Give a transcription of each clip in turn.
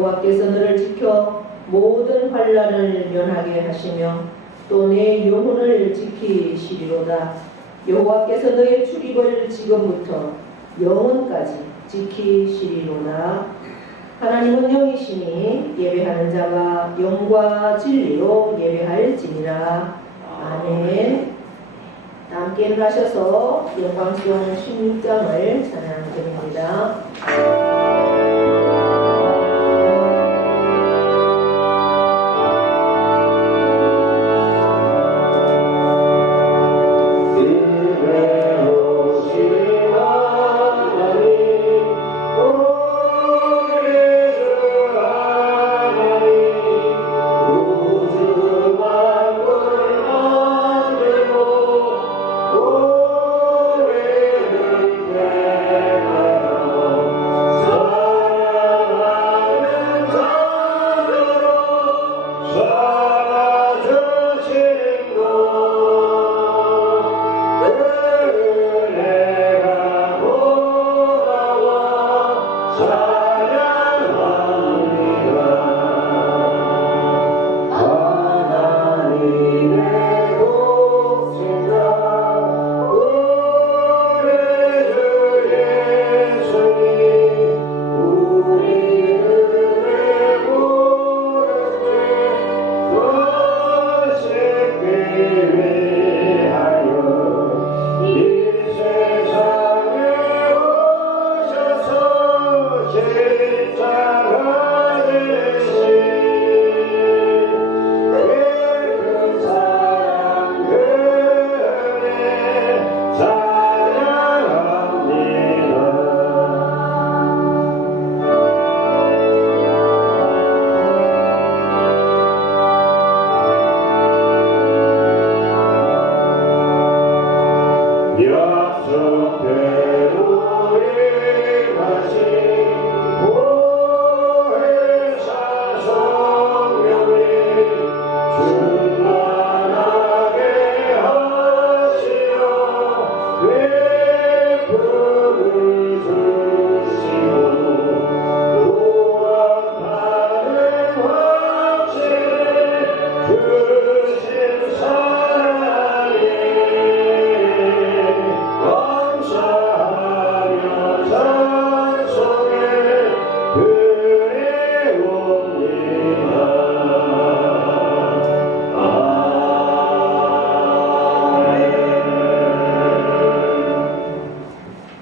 여호와께서 너를 지켜 모든 환난을 면하게 하시며 또 내 영혼을 지키시리로다. 여호와께서 너의 출입을 지금부터 영원까지 지키시리로다. 하나님은 영이시니 예배하는 자가 영과 진리로 예배할지니라. 아멘. 다 함께 일어나셔서 영광스러운 16장을 찬양드립니다.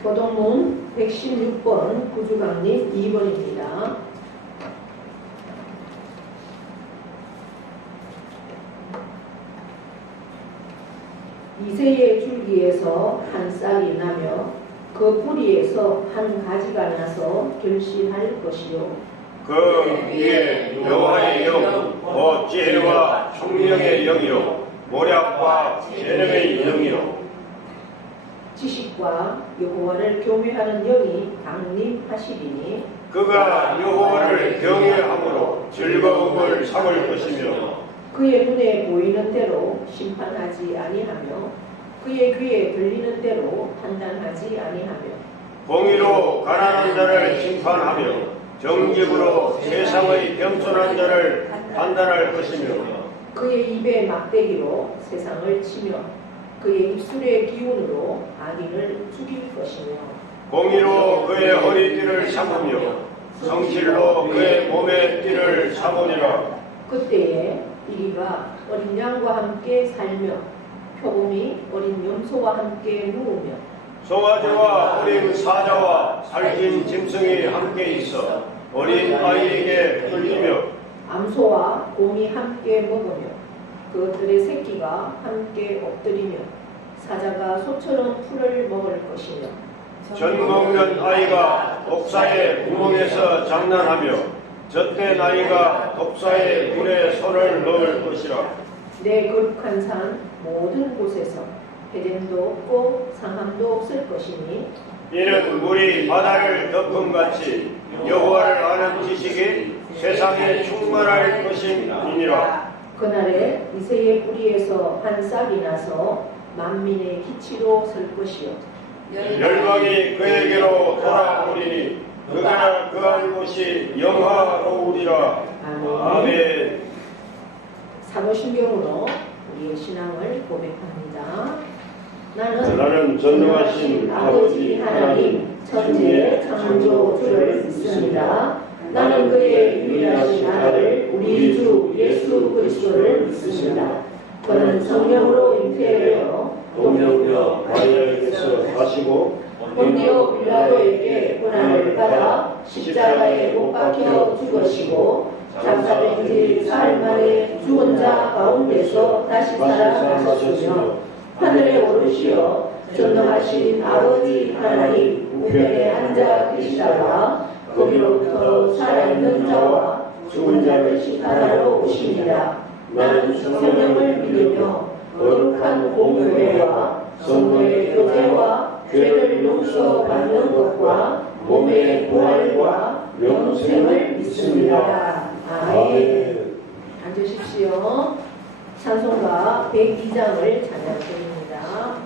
교동문 116번 구주강림 2번입니다. 이새의 줄기에서 한 싹이 나며 그 뿌리에서 한 가지가 나서 결실할 것이요 그 위에 여호와의 영, 곧 지혜와 총명의 영이요 모략과 재능의 영이요 지식과 여호와를 경외하는 영이 강림하시리니 그가 여호와를 경외함으로 즐거움을 삼을 것이며 그의 눈에 보이는 대로 심판하지 아니하며 그의 귀에 들리는 대로 판단하지 아니하며 공의로 가난한 자를 심판하며 정직으로 세상의 겸손한 자를 판단할 것이며 그의 입에 막대기로 세상을 치며 그의 입술의 기운으로 악인을 죽일 것이며 공의로 그의 허리띠를 삼으며 성실로 그의 몸의 띠를 삼으리라. 그때에 이리가 어린 양과 함께 살며 표범이 어린 염소와 함께 누우며 송아지와 어린 사자와 살찐 짐승이 함께 있어 어린 아이에게 끌리며 암소와 곰이 함께 먹으며 그것들의 새끼가 함께 엎드리며 사자가 소처럼 풀을 먹을 것이며 젖 먹는 아이가 독사의 구멍에서 장난하며 젖된 아이가 독사의 물에 손을 넣을 것이라. 내 거룩한 산 모든 곳에서 해됨도 없고 상함도 없을 것이니 이는 물이 바다를 덮음같이 여호와를 아는 지식이 세상에 충만할 것임이니라. 그날에 이새의 뿌리에서 한 싹이 나서 만민의 기치로 설 것이요 열방이 그에게로 돌아오리니 그가 그한 곳이 영화로우리라. 아멘. 사도신경으로 우리의 신앙을 고백합니다. 나는 전능하신 아버지 하나님 천지의 창조주를 믿습니다. 나는 그의 유일하신 아들 우리 주 예수 그리스도를 믿습니다. 그는 성령으로 잉태되어 동명녀 마리아에게서 사시고 본디오 빌라도에게 고난을 받아 십자가에 못 박혀 죽으시고 장사된 지 사흘 만에 죽은 자 가운데서 다시 살아나셨으며 하늘에 오르시어 전능하신 아버지 하나님 우편에 앉아 계시다가 거기로부터 살아있는 자와 죽은 자를 심판하러 오십니다. 나는 성령을 믿으며 거룩한 공교회와 성도의 교제와 죄를 용서받는 것과 몸의 부활과 영생을 믿습니다. 아멘. 앉으십시오. 찬송가 102장을 찬양드립니다.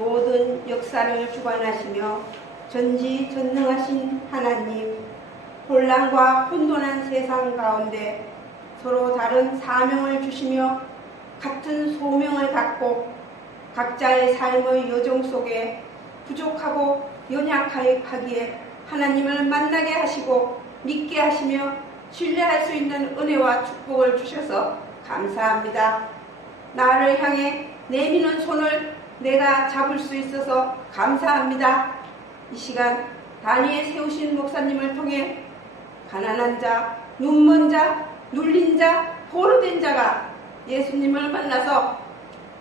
모든 역사를 주관하시며 전지전능하신 하나님, 혼란과 혼돈한 세상 가운데 서로 다른 사명을 주시며 같은 소명을 갖고 각자의 삶의 여정 속에 부족하고 연약하기에 하나님을 만나게 하시고 믿게 하시며 신뢰할 수 있는 은혜와 축복을 주셔서 감사합니다. 나를 향해 내미는 손을 내가 잡을 수 있어서 감사합니다. 이 시간 단위에 세우신 목사님을 통해 가난한 자, 눈먼 자, 눌린 자, 포로된 자가 예수님을 만나서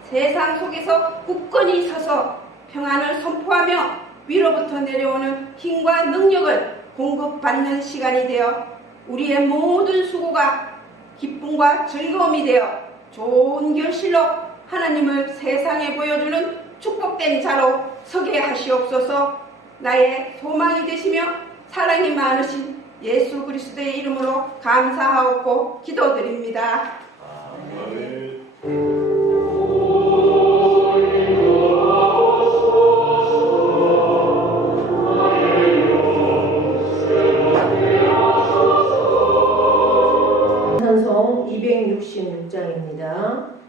세상 속에서 굳건히 서서 평안을 선포하며 위로부터 내려오는 힘과 능력을 공급받는 시간이 되어 우리의 모든 수고가 기쁨과 즐거움이 되어 좋은 결실로 하나님을 세상에 보여주는 축복된 자로 서게 하시옵소서. 나의 소망이 되시며 사랑이 많으신 예수 그리스도의 이름으로 감사하옵고 기도드립니다. 아멘. 찬송 266장입니다.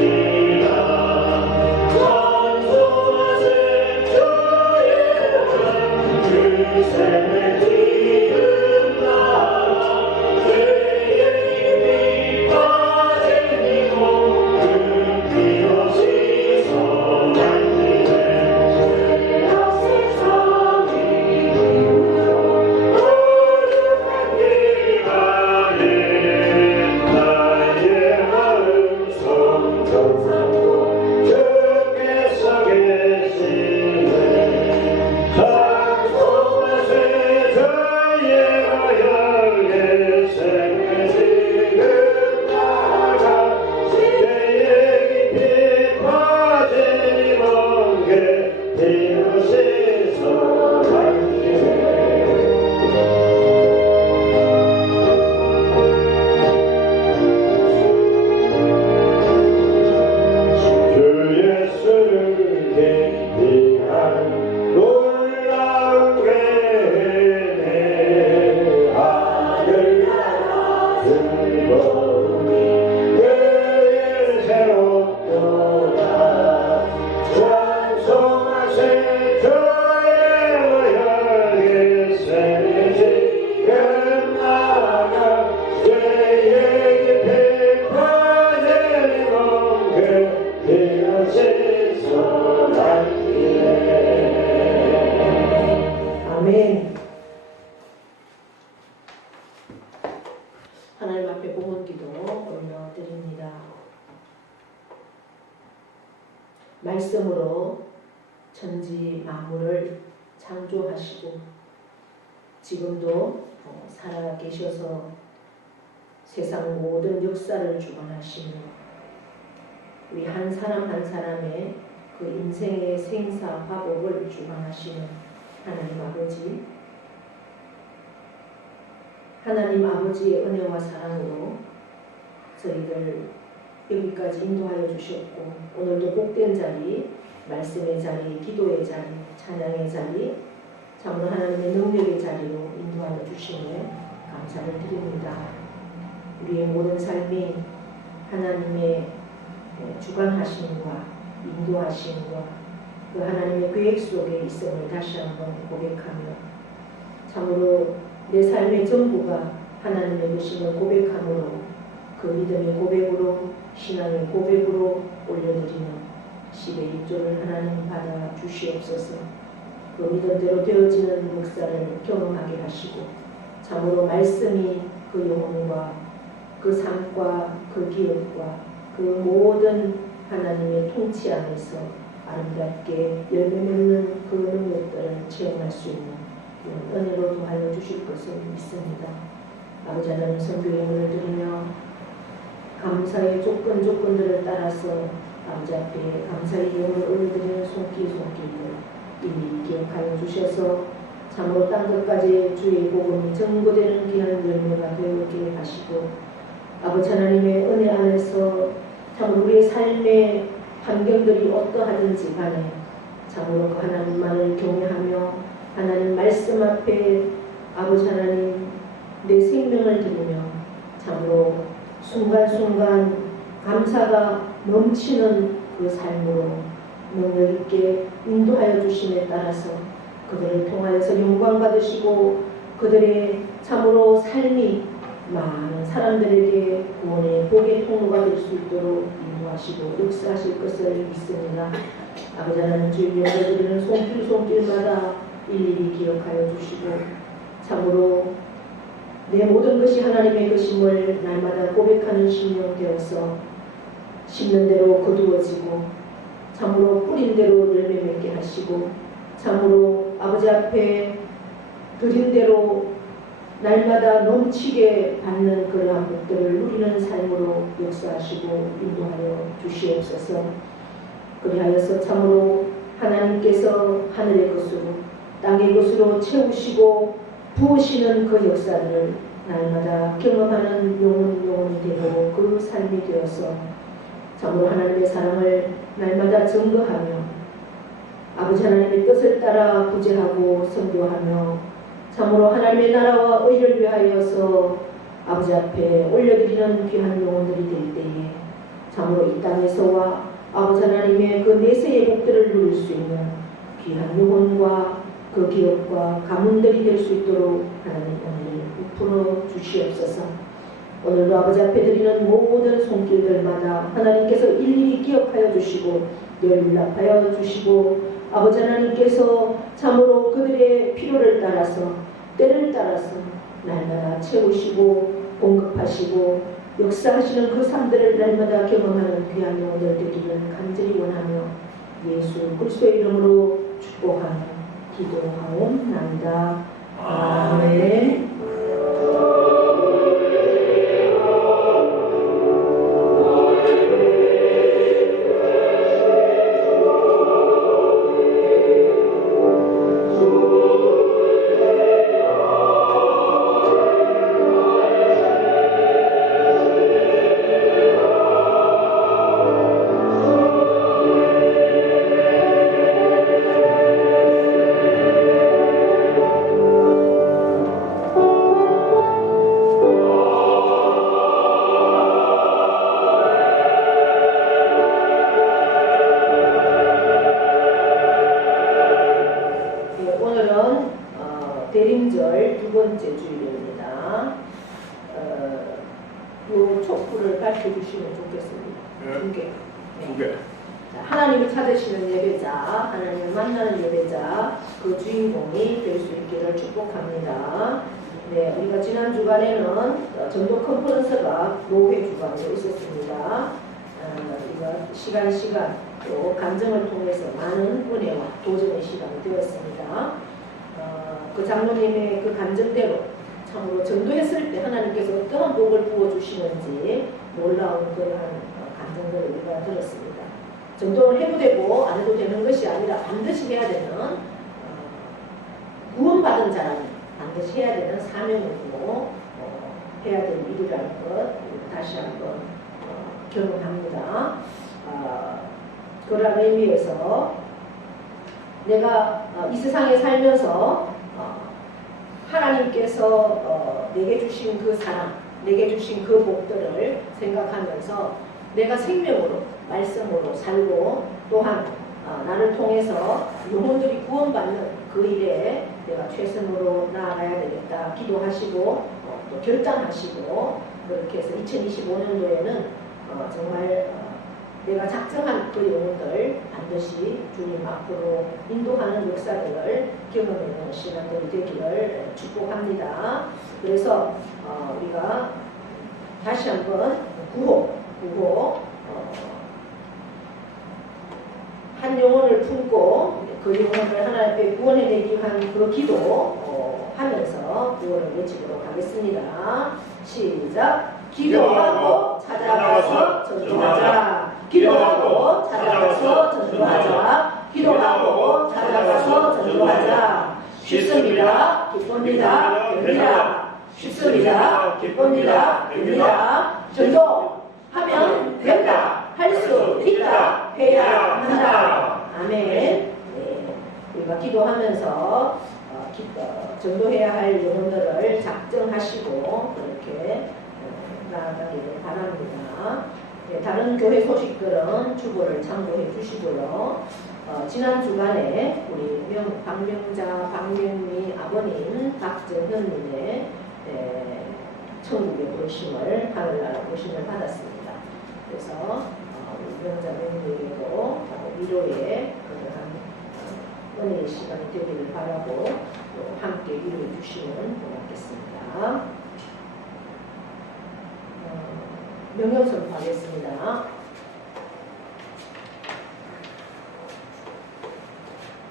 찬송할지라 말씀으로 천지 만물을 창조하시고 지금도 살아 계셔서 세상 모든 역사를 주관하시며 우리 한 사람 한 사람의 그 인생의 생사화복을 주관하시는 하나님 아버지, 하나님 아버지의 은혜와 사랑으로 저희들 여기까지 인도하여 주셨고 오늘도 복된 자리, 말씀의 자리, 기도의 자리, 찬양의 자리, 참으로 하나님의 능력의 자리로 인도하여 주시며 감사를 드립니다. 우리의 모든 삶이 하나님의 주관하심과 인도하심과 그 하나님의 계획 속에 있음을 다시 한번 고백하며 참으로 내 삶의 전부가 하나님의 것임을 고백함으로 그 믿음의 고백으로 신앙의 고백으로 올려드리는 10의 1조를 하나님 받아 주시옵소서. 그 믿음대로 되어지는 역사를 경험하게 하시고 참으로 말씀이 그 영혼과 그 삶과 그 기업과 그 모든 하나님의 통치 안에서 아름답게 열매 맺는 그 능력들을 체험할 수 있는 그런 은혜로 도와여 주실 것을 믿습니다. 아버지 하나님 선교의 힘을 드리며 감사의 조건들을 따라서 아버지 앞에 감사의 영을 올려드리는 손길들 이미 기억하여 주셔서 참으로 땅 끝까지 주의 복음이 전거되는 귀한 열매가 되게 하시고 아버지 하나님의 은혜 안에서 참으로 우리의 삶의 환경들이 어떠하든지 간에 참으로 그 하나님만을 경외하며 하나님 말씀 앞에 아버지 하나님 내 생명을 드리며 참으로 순간순간 감사가 넘치는 그 삶으로 능력 있게 인도하여 주심에 따라서 그들을 통하여서 영광 받으시고 그들의 참으로 삶이 많은 사람들에게 구원의 복의 통로가 될 수 있도록 인도하시고 역사하실 것을 믿습니다. 아버지 하나님 주의 열려드리는 손길마다 일일이 기억하여 주시고 참으로 내 모든 것이 하나님의 것임을 날마다 고백하는 심령 되어서 심는 대로 거두어지고 참으로 뿌린 대로 열매 맺게 하시고 참으로 아버지 앞에 드린 대로 날마다 넘치게 받는 그러한 복들을 누리는 삶으로 역사하시고 인도하여 주시옵소서. 그리하여서 참으로 하나님께서 하늘의 것으로 땅의 것으로 채우시고 부으시는 그 역사를 날마다 경험하는 영혼이 되고 그 삶이 되어서 참으로 하나님의 사랑을 날마다 증거하며 아버지 하나님의 뜻을 따라 구제하고 선교하며 참으로 하나님의 나라와 의를 위하여서 아버지 앞에 올려드리는 귀한 영혼들이 될 때에 참으로 이 땅에서와 아버지 하나님의 그 내세의 복들을 누릴 수 있는 귀한 영혼과 그 기업과 가문들이 될 수 있도록 하나님 오늘 베풀어 주시옵소서. 오늘도 아버지 앞에 드리는 모든 손길들마다 하나님께서 일일이 기억하여 주시고 연락하여 주시고 아버지 하나님께서 참으로 그들의 필요를 따라서 때를 따라서 날마다 채우시고 공급하시고 역사하시는 그 삶들을 날마다 경험하는 귀한 영혼들 되기를 간절히 원하며 예수 그리스도의 이름으로 축복하며 기도하옵나이다. 아멘. 대림절 두 번째 주일입니다. 이 촛불을 밝혀주시면 좋겠습니다. 두 개. 두 개. 하나님을 찾으시는 예배자, 하나님을 만나는 예배자, 그 주인공이 될 수 있기를 축복합니다. 네, 우리가 지난 주간에는 전도 컨퍼런스가 노회 주간으로 있었습니다. 우리가 시간 또 감정을 통해서 많은 은혜와 도전의 시간이 되었습니다. 그 장로님의 그 감정대로 참으로 전도했을 때 하나님께서 어떠한 복을 부어주시는지 놀라운 그러한 감정들을 우리가 들었습니다. 전도를 해도 되고 안 해도 되는 것이 아니라 반드시 해야 되는 구원받은 자라면 반드시 해야 되는 사명이고 해야 될 일이라는 것 다시 한번 경험합니다. 그런 의미에서 내가 이 세상에 살면서 하나님께서 내게 주신 그 사랑, 내게 주신 그 복들을 생각하면서 내가 생명으로, 말씀으로 살고 또한 나를 통해서 영혼들이 구원받는 그 일에 내가 최선으로 나아가야 되겠다 기도하시고 또 결단하시고 그렇게 해서 2025년도에는 정말 내가 작정한 그 영혼들 반드시 주님 앞으로 인도하는 역사들을 경험하는 시간들이 되기를 축복합니다. 그래서 우리가 다시 한번 구호 한 영혼을 품고 그 영혼을 하나님 앞에 구원해내기 위한 그 기도 하면서 구원을 외치도록 하겠습니다. 시작! 기도하고 찾아가서 전도하자. 기도하고 찾아가서 전도하자. 기도하고 찾아가서 전도하자. 쉽습니다. 기쁩니다. 됩니다. 쉽습니다. 기쁩니다. 됩니다. 전도하면 된다. 할 수 있다. 해야 한다. 아멘. 네, 우리가 기도하면서 전도해야 할 영혼들을 작정하시고 그렇게 나아가기를 바랍니다. 네, 다른 교회 소식들은 주보를 참고해 주시고요. 지난 주간에 우리 박명미 아버님 박정현님의 천국의 부르심을 하늘나라 부르심을 받았습니다. 그래서 명자님에게도 위로의 그러한 은혜의 시간이 되기를 바라고 또 함께 위로해 주시면 고맙겠습니다. 명령 선포하겠습니다.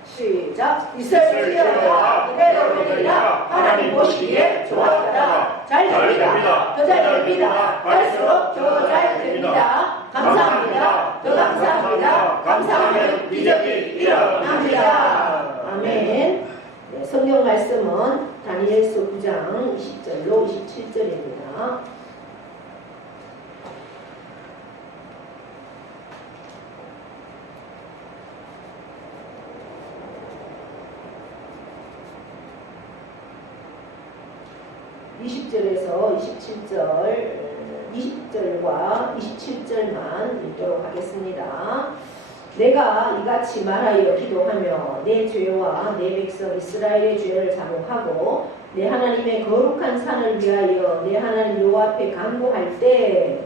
시작. 이스라엘 지어라 해로되리라 하나님 보시기에 좋았더라. 잘 됩니다. 더 잘 됩니다. 갈수록 더 잘 됩니다. 감사합니다. 더 감사합니다. 감사하면 기적이 일어납니다. 아멘. 네, 성경 말씀은 다니엘서 9장 20절로 27절입니다. (20절에서 27절) 20절과 27절만 읽도록 하겠습니다. 내가 이같이 말하여 기도하며 내 죄와 내 백성 이스라엘의 죄를 자복하고 내 하나님의 거룩한 산을 위하여 내 하나님 여호와 앞에 간구할 때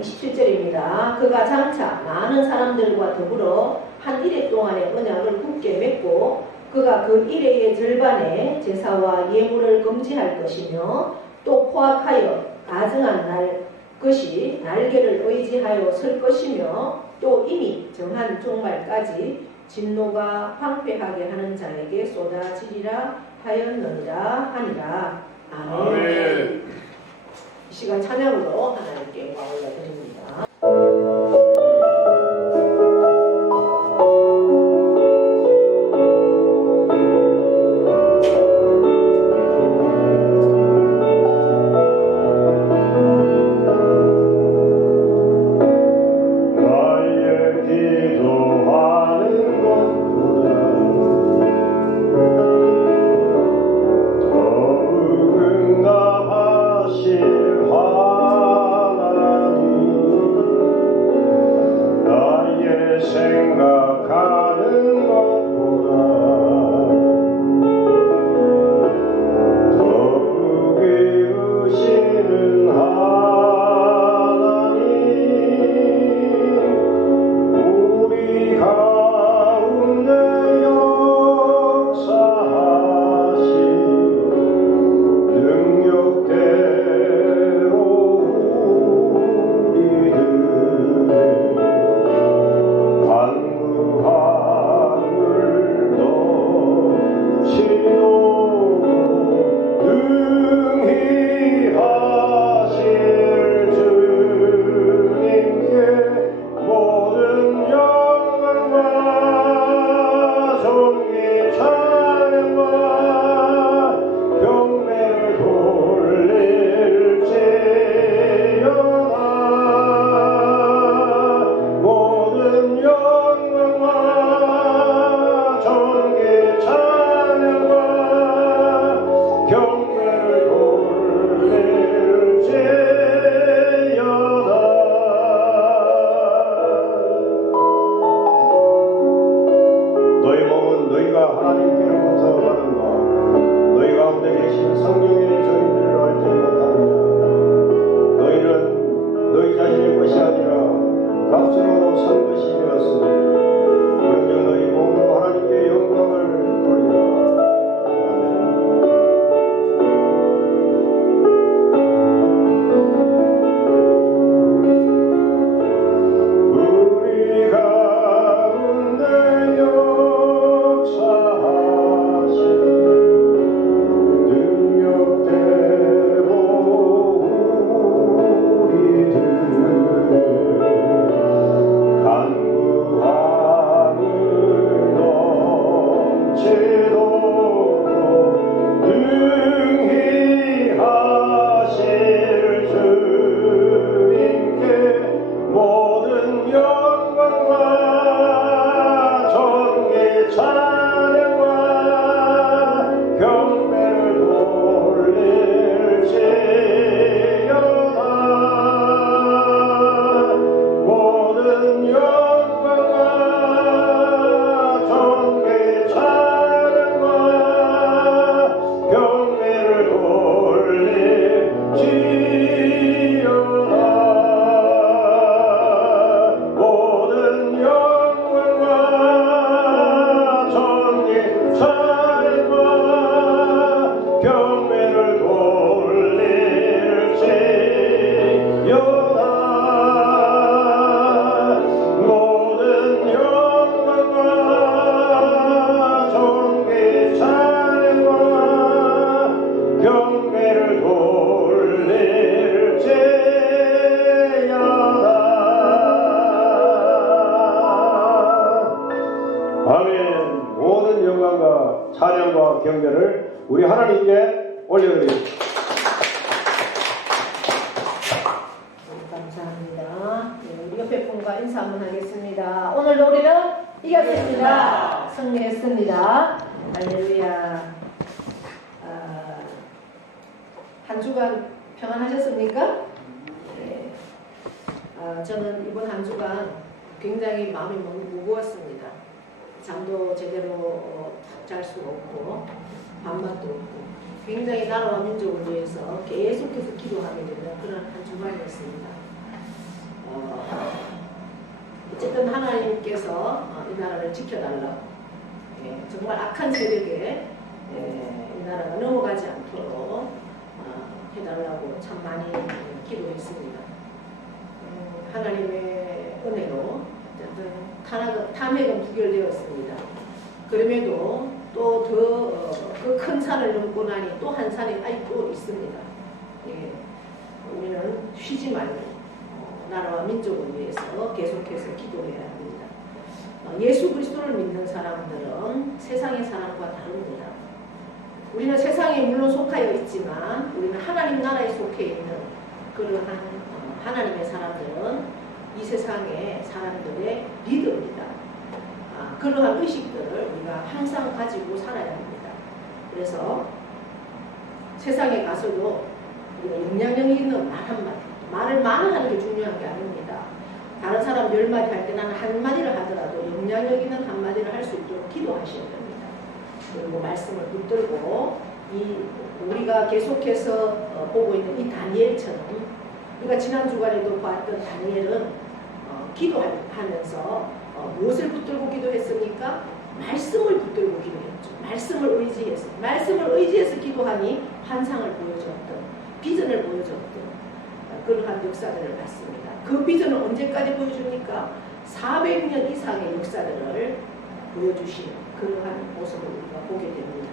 27절입니다. 그가 장차 많은 사람들과 더불어 한 이래 동안의 언약을 굳게 맺고 그가 그 이래의 절반의 제사와 예물을 금지할 것이며 또 포악하여 가증한 것이 날개를 의지하여 설 것이며 또 이미 정한 종말까지 진노가 황폐하게 하는 자에게 쏟아지리라 하였느니라 하니라. 아멘. 이 시간 찬양으로 하나님께 영광을 올려드립니다. 응답하실 하나님 하나님께로부터 가는가 너희 가운데 계신 성령의 저희들을 알지 못하느냐 너희는 너희 자신의 것이 아니라 값으로 산 것이 되었으니 그런즉 너희 몸으로 하나님께 영광을 돌리라. 아멘. 모든 영광과 찬양과 경배를 우리 하나님께 올려드립니다. 감사합니다. 네, 우리 옆에 분과 인사 한번 하겠습니다. 오늘도 우리는 이겼습니다. 승리했습니다. 할렐루야. 한 주간 평안하셨습니까? 네. 저는 이번 한 주간 굉장히 마음이 무거웠습니다. 잠도 제대로 잘 수 없고 밥맛도 없고 굉장히 나라와 민족을 위해서 계속해서 기도하게 되는 그런 한 주간이었습니다. 어쨌든 하나님께서 이 나라를 지켜달라고 정말 악한 세력에 이 나라가 넘어가지 않도록 해달라고 참 많이 기도했습니다. 하나님의 은혜로 어쨌든 탐핵은 부결되었습니다. 그럼에도 또 그 큰 산을 넘고 나니 또 한 산이 또 있습니다. 우리는 쉬지 말고 나라와 민족을 위해서 계속해서 기도해야 합니다. 예수 그리스도를 믿는 사람들은 세상의 사람과 다릅니다. 우리는 세상에 물론 속하여 있지만 우리는 하나님 나라에 속해 있는 그러한 하나님의 사람들은 이 세상의 사람들의 리더입니다. 그러한 의식들을 우리가 항상 가지고 살아야 합니다. 그래서 세상에 가서도 우리가 영향력 있는 말 한마디, 말을 많이 하는 게 중요한 게 아닙니다. 다른 사람 10마디 할 때 나는 한마디를 하더라도 영향력 있는 한마디를 할 수 있도록 기도하셔야 됩니다. 그리고 말씀을 붙들고 우리가 계속해서 보고 있는 이 다니엘처럼 우리가 지난 주간에도 봤던 다니엘은 기도하면서 무엇을 붙들고 기도했습니까? 말씀을 붙들고 기도했죠. 말씀을 의지해서. 말씀을 의지해서 기도하니 환상을 보여줬던, 비전을 보여줬던 그러한 역사들을 봤습니다. 그 비전을 언제까지 보여줍니까? 400년 이상의 역사들을 보여주시는 그러한 모습을 우리가 보게 됩니다.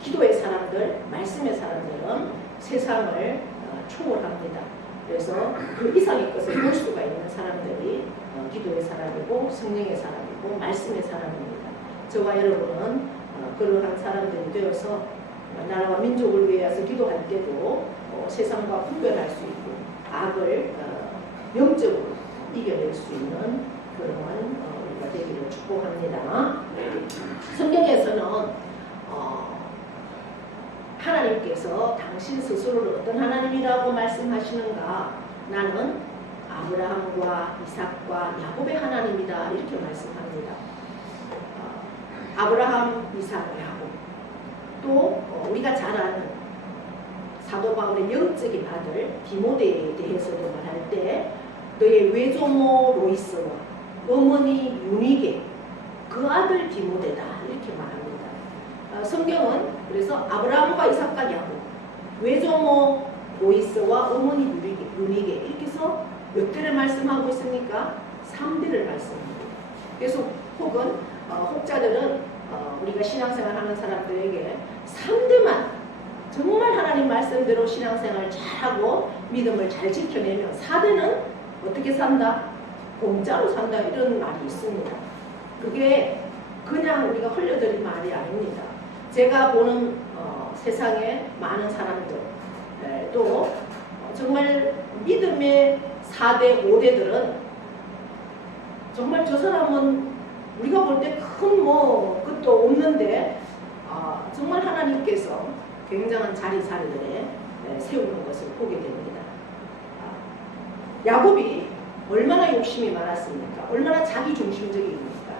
기도의 사람들, 말씀의 사람들은 세상을 초월합니다. 그래서 그 이상의 것을 볼 수가 있는 사람들이 기도의 사람이고 성령의 사람이고 말씀의 사람입니다. 저와 여러분은 그러한 사람들이 되어서 나라와 민족을 위해서 기도할 때도 세상과 분별할 수 있고 악을 영적으로 이겨낼 수 있는 그러한 우리가 되기를 축복합니다. 성경에서는 하나님께서 당신 스스로를 어떤 하나님이라고 말씀하시는가? 나는 아브라함과 이삭과 야곱의 하나님이다 이렇게 말씀합니다. 아브라함, 이삭, 야곱, 또 우리가 잘 아는 사도 바울의 영적인 아들 디모데에 대해서도 말할 때 너의 외조모 로이스와 어머니 유니게 그 아들 디모데다 이렇게 말합니다. 성경은 그래서 아브라함과 이삭과 야곱, 외조모 로이스와 어머니 유니게 이렇게 해서 몇 대를 말씀하고 있습니까? 3대를 말씀합니다. 그래서 혹은 혹자들은 우리가 신앙생활 하는 사람들에게 3대만 정말 하나님 말씀대로 신앙생활 잘하고 믿음을 잘 지켜내면 4대는 어떻게 산다? 공짜로 산다 이런 말이 있습니다. 그게 그냥 우리가 흘려들인 말이 아닙니다. 제가 보는 세상의 많은 사람들 또 정말 믿음의 4대, 5대들은 정말 저 사람은 우리가 볼 때 큰 끝도 없는데 정말 하나님께서 굉장한 자리들에 세우는 것을 보게 됩니다. 야곱이 얼마나 욕심이 많았습니까? 얼마나 자기중심적입니까?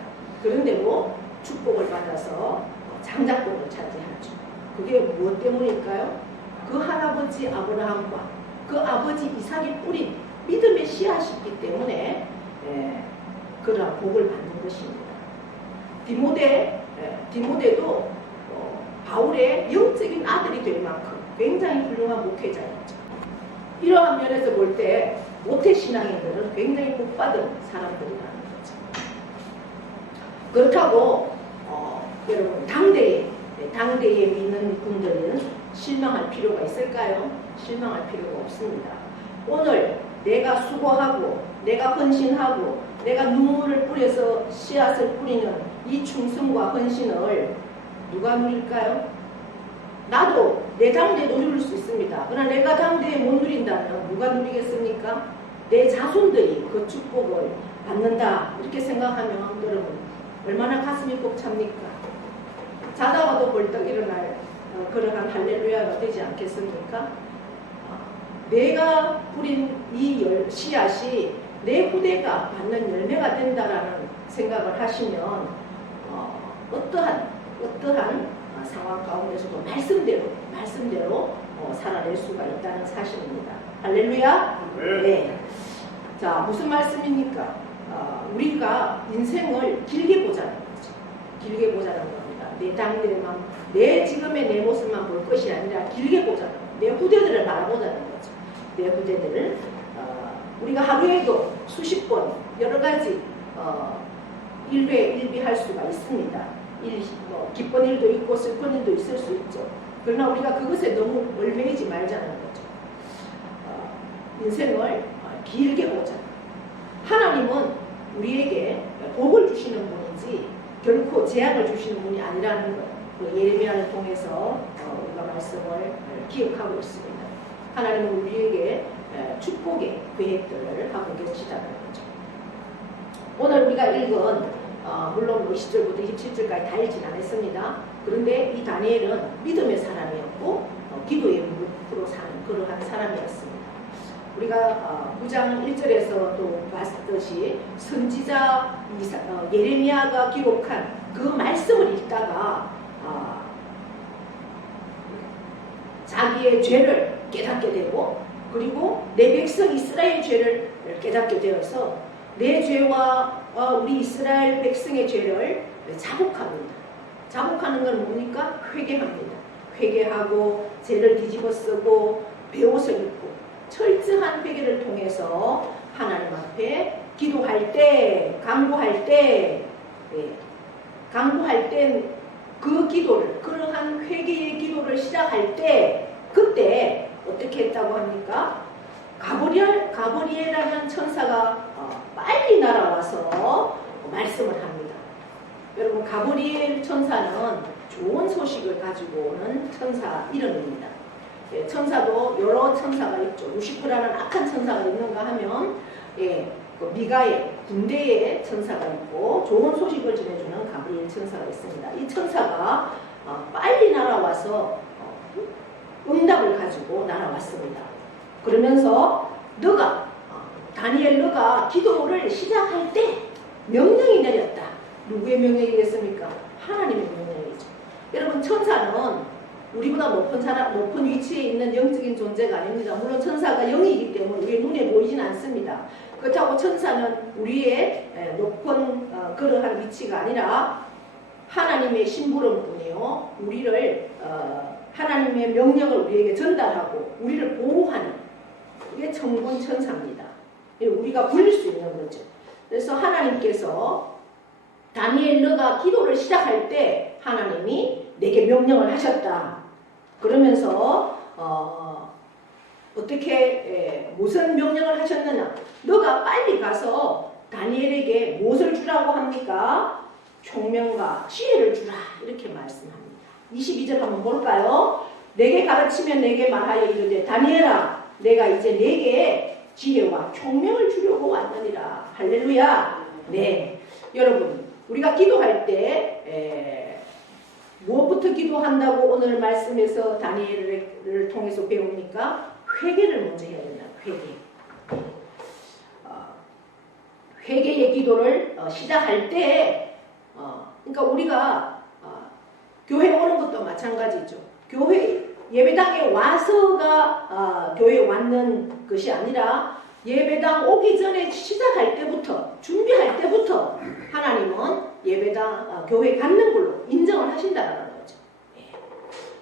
그런데도 축복을 받아서 장자권을 차지하죠. 그게 무엇 때문일까요? 그 할아버지 아브라함과 그 아버지 이삭이 뿌린 믿음의 씨앗이기 때문에 그러한 복을 받는 것입니다. 디모데도 바울의 영적인 아들이 될 만큼 굉장히 훌륭한 목회자였죠. 이러한 면에서 볼 때 모태신앙인들은 굉장히 복받은 사람들이라는 거죠. 그렇다고 여러분 당대에 믿는 분들은 실망할 필요가 있을까요? 실망할 필요가 없습니다. 오늘 내가 수고하고 내가 헌신하고 내가 눈물을 뿌려서 씨앗을 뿌리는 이 충성과 헌신을 누가 누릴까요? 나도 내 당대도 누릴 수 있습니다. 그러나 내가 당대에 못 누린다면 누가 누리겠습니까? 내 자손들이 그 축복을 받는다 이렇게 생각하면 여러분 얼마나 가슴이 벅찹니까? 자다가도 벌떡 일어날 그러한 할렐루야가 되지 않겠습니까? 내가 뿌린 이 씨앗이 내 후대가 받는 열매가 된다라는 생각을 하시면 어떠한 상황 가운데서도 말씀대로 살아낼 수가 있다는 사실입니다. 할렐루야? 네. 자, 무슨 말씀입니까? 우리가 인생을 길게 보자는 거죠. 길게 보자는 겁니다. 내 당대만, 내 지금의 내 모습만 볼 것이 아니라 길게 보자는 거죠. 내 후대들을 바라보자는 거죠. 내 후대들을 우리가 하루에도 수십 번 여러 가지 일비할 수가 있습니다. 기쁜 일도 있고 슬픈 일도 있을 수 있죠. 그러나 우리가 그것에 너무 얼매이지 말자는 거죠. 인생을 길게 보자. 하나님은 우리에게 복을 주시는 분이지 결코 재앙을 주시는 분이 아니라는 거예요. 예레미야를 통해서 우리가 말씀을 기억하고 있습니다. 하나님은 우리에게 축복의 계획들을 하고 계시다는 거죠. 오늘 우리가 읽은 물론 20절부터 27절까지 다 읽진 않았습니다. 그런데 이 다니엘은 믿음의 사람이었고 기도의 무릎으로 사는 그러한 사람이었습니다. 우리가 9장 1절에서 또 봤듯이 선지자 예레미야가 기록한 그 말씀을 읽다가 자기의 죄를 깨닫게 되고 그리고 내 백성 이스라엘 죄를 깨닫게 되어서 내 죄와 우리 이스라엘 백성의 죄를 자복합니다. 자복하는 건 뭡니까? 회개합니다. 회개하고 죄를 뒤집어 쓰고 베옷을 입고 철저한 회개를 통해서 하나님 앞에 기도할 때, 간구할 때 그 기도를, 그러한 회개의 기도를 시작할 때 그때 어떻게 했다고 합니까? 가브리엘이라는 천사가 빨리 날아와서 말씀을 합니다. 여러분 가브리엘 천사는 좋은 소식을 가지고 오는 천사 이름입니다. 천사도 여러 천사가 있죠. 루시프라는 악한 천사가 있는가 하면 그 미가엘 군대의 천사가 있고 좋은 소식을 전해주는 가브리엘 천사가 있습니다. 이 천사가 빨리 날아와서 응답을 가지고 날아왔습니다. 그러면서 다니엘 너가 기도를 시작할 때 명령이 내렸다. 누구의 명령이겠습니까? 하나님의 명령이죠. 여러분 천사는 우리보다 높은 위치에 있는 영적인 존재가 아닙니다. 물론 천사가 영이기 때문에 우리의 눈에 보이진 않습니다. 그렇다고 천사는 우리의 높은 그러한 위치가 아니라 하나님의 심부름뿐이요. 우리를 하나님의 명령을 우리에게 전달하고 우리를 보호하는 이게 천군 천사입니다. 우리가 불릴 수 있는 거죠. 그래서 하나님께서 다니엘 너가 기도를 시작할 때 하나님이 내게 명령을 하셨다. 그러면서 어떻게 무슨 명령을 하셨느냐? 너가 빨리 가서 다니엘에게 무엇을 주라고 합니까? 총명과 지혜를 주라 이렇게 말씀합니다. 22절 한번 볼까요? 내게 가르치면 내게 말하여 이르되 다니엘아 내가 이제 내게 지혜와 총명을 주려고 왔느니라. 할렐루야. 네, 여러분 우리가 기도할 때 무엇부터 기도한다고 오늘 말씀에서 다니엘을 통해서 배웁니까? 회개를 먼저 해야 된다. 회개의 기도를 시작할 때 그러니까 우리가 교회 오는 것도 마찬가지죠. 교회 예배당에 와서가 교회에 왔는 것이 아니라 예배당 오기 전에 시작할 때부터 준비할 때부터 하나님은 예배당 교회 갖는 걸로 인정을 하신다는 거죠.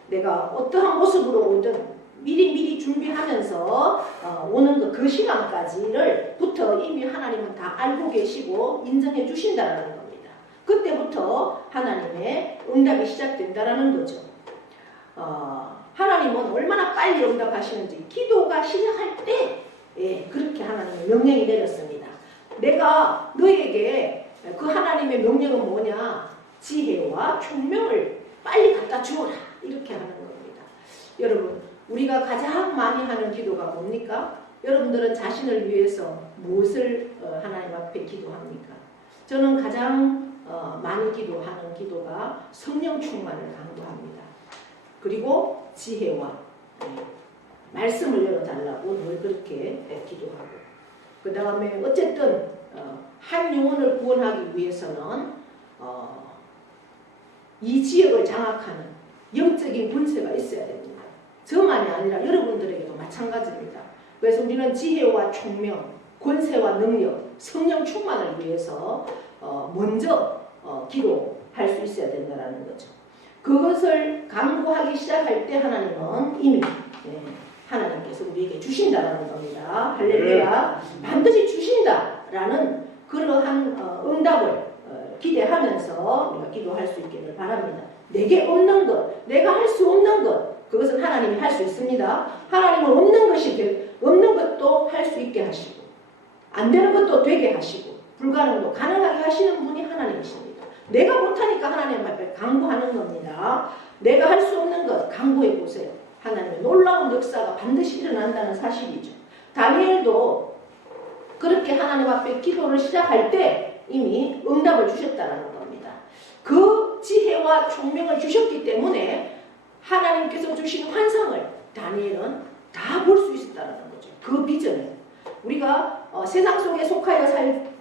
내가 어떠한 모습으로 오든 미리 준비하면서 오는 그 시간까지부터 이미 하나님은 다 알고 계시고 인정해 주신다는 겁니다. 그때부터 하나님의 응답이 시작된다는 거죠. 하나님은 얼마나 빨리 응답하시는지 기도가 시작할 때 그렇게 하나님의 명령이 내렸습니다. 내가 너에게 그 하나님의 명령은 뭐냐? 지혜와 총명을 빨리 갖다 주어라 이렇게 하는 겁니다. 여러분 우리가 가장 많이 하는 기도가 뭡니까? 여러분들은 자신을 위해서 무엇을 하나님 앞에 기도합니까? 저는 가장 많이 기도하는 기도가 성령 충만을 강구합니다. 그리고 지혜와 말씀을 열어달라고 늘 그렇게 기도하고 그 다음에 어쨌든 한 영혼을 구원하기 위해서는 이 지역을 장악하는 영적인 군세가 있어야 됩니다. 저만이 아니라 여러분들에게도 마찬가지입니다. 그래서 우리는 지혜와 총명, 권세와 능력, 성령 충만을 위해서 먼저 기도할 수 있어야 된다는 거죠. 그것을 강구하기 시작할 때 하나님은 이미 하나님께서 우리에게 주신다라는 겁니다. 할렐루야. 반드시 주신다라는 그러한 응답을 기대하면서 우리가 기도할 수 있기를 바랍니다. 내게 없는 것, 내가 할 수 없는 것, 그것은 하나님이 할 수 있습니다. 하나님은 없는 것도 할 수 있게 하시고 안 되는 것도 되게 하시고 불가능도 가능하게 하시는 분이 하나님이십니다. 내가 못하니까 하나님 앞에 강구하는 겁니다. 내가 할 수 없는 것 강구해 보세요. 하나님의 놀라운 역사가 반드시 일어난다는 사실이죠. 다니엘도 그렇게 하나님 앞에 기도를 시작할 때 이미 응답을 주셨다는 겁니다. 그 지혜와 총명을 주셨기 때문에 하나님께서 주신 환상을 다니엘은 다 볼 수 있었다는 거죠. 그 비전을 우리가 세상 속에 속하여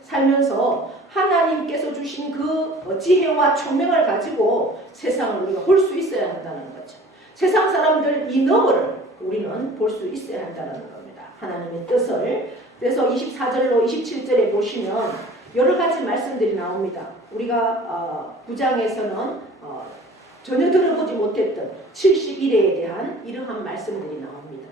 살면서 하나님께서 주신 그 지혜와 총명을 가지고 세상을 우리가 볼 수 있어야 한다는 거죠. 세상 사람들 이 너머를 우리는 볼 수 있어야 한다는 겁니다. 하나님의 뜻을. 그래서 24절로 27절에 보시면 여러 가지 말씀들이 나옵니다. 우리가 9장에서는 전혀 들어보지 못했던 71회에 대한 이러한 말씀들이 나옵니다.